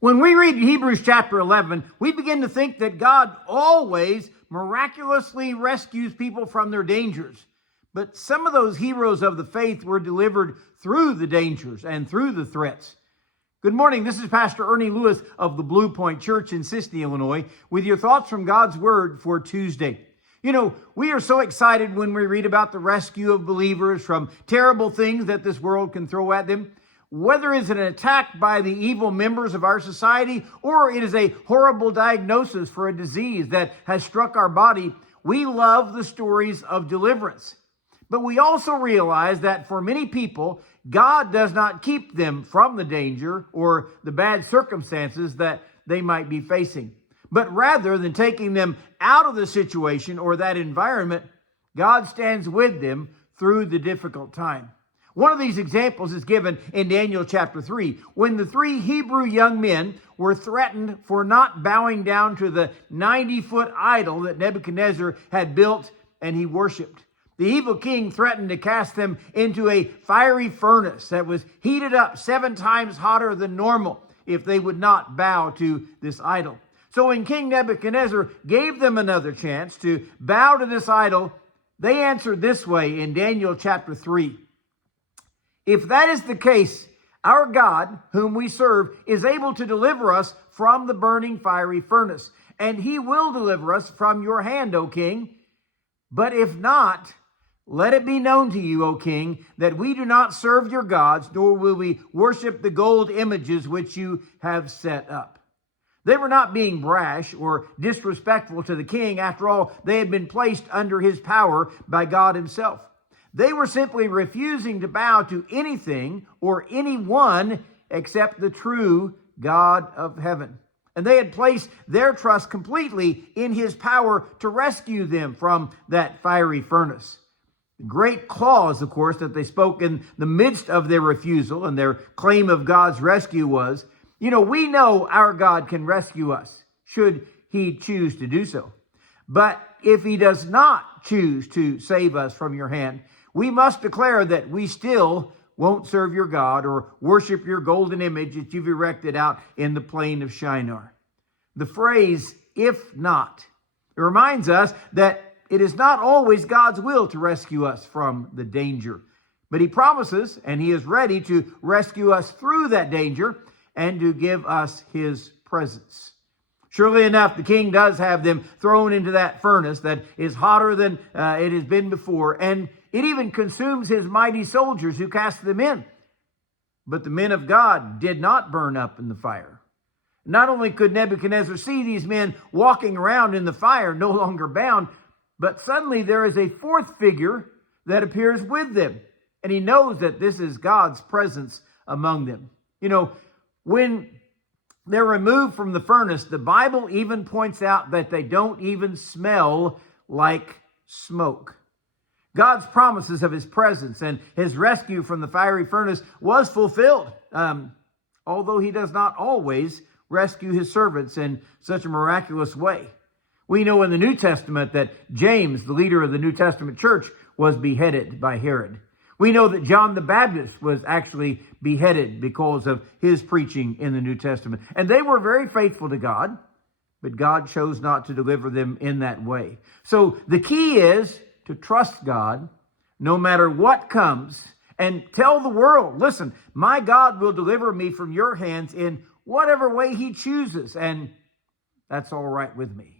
When we read Hebrews chapter 11, we begin to think that God always miraculously rescues people from their dangers. But some of those heroes of the faith were delivered through the dangers and through the threats. Good morning. This is Pastor Ernie Lewis of the Blue Point Church in Sisney, Illinois, with your thoughts from God's Word for Tuesday. You know, we are so excited when we read about the rescue of believers from terrible things that this world can throw at them. Whether it's an attack by the evil members of our society or it is a horrible diagnosis for a disease that has struck our body, we love the stories of deliverance. But we also realize that for many people, God does not keep them from the danger or the bad circumstances that they might be facing. But rather than taking them out of the situation or that environment, God stands with them through the difficult time. One of these examples is given in Daniel chapter 3, when the 3 Hebrew young men were threatened for not bowing down to the 90-foot idol that Nebuchadnezzar had built and he worshiped. The evil king threatened to cast them into a fiery furnace that was heated up 7 times hotter than normal if they would not bow to this idol. So when King Nebuchadnezzar gave them another chance to bow to this idol, they answered this way in Daniel chapter 3. If that is the case, our God, whom we serve, is able to deliver us from the burning fiery furnace, and he will deliver us from your hand, O king. But if not, let it be known to you, O king, that we do not serve your gods, nor will we worship the gold images which you have set up. They were not being brash or disrespectful to the king. After all, they had been placed under his power by God himself. They were simply refusing to bow to anything or anyone except the true God of heaven. And they had placed their trust completely in his power to rescue them from that fiery furnace. The great clause, of course, that they spoke in the midst of their refusal and their claim of God's rescue was, we know our God can rescue us, should he choose to do so. But if he does not choose to save us from your hand, we must declare that we still won't serve your God or worship your golden image that you've erected out in the plain of Shinar. The phrase, if not, it reminds us that it is not always God's will to rescue us from the danger. But he promises, and he is ready to rescue us through that danger and to give us his presence. Surely enough, the king does have them thrown into that furnace that is hotter than it has been before, and it even consumes his mighty soldiers who cast them in. But the men of God did not burn up in the fire. Not only could Nebuchadnezzar see these men walking around in the fire, no longer bound, but suddenly there is a 4th figure that appears with them. And he knows that this is God's presence among them. When they're removed from the furnace, the Bible even points out that they don't even smell like smoke. God's promises of his presence and his rescue from the fiery furnace was fulfilled, although he does not always rescue his servants in such a miraculous way. We know in the New Testament that James, the leader of the New Testament church, was beheaded by Herod. We know that John the Baptist was actually beheaded because of his preaching in the New Testament. And they were very faithful to God, but God chose not to deliver them in that way. So the key is to trust God no matter what comes and tell the world, listen, my God will deliver me from your hands in whatever way he chooses, and that's all right with me.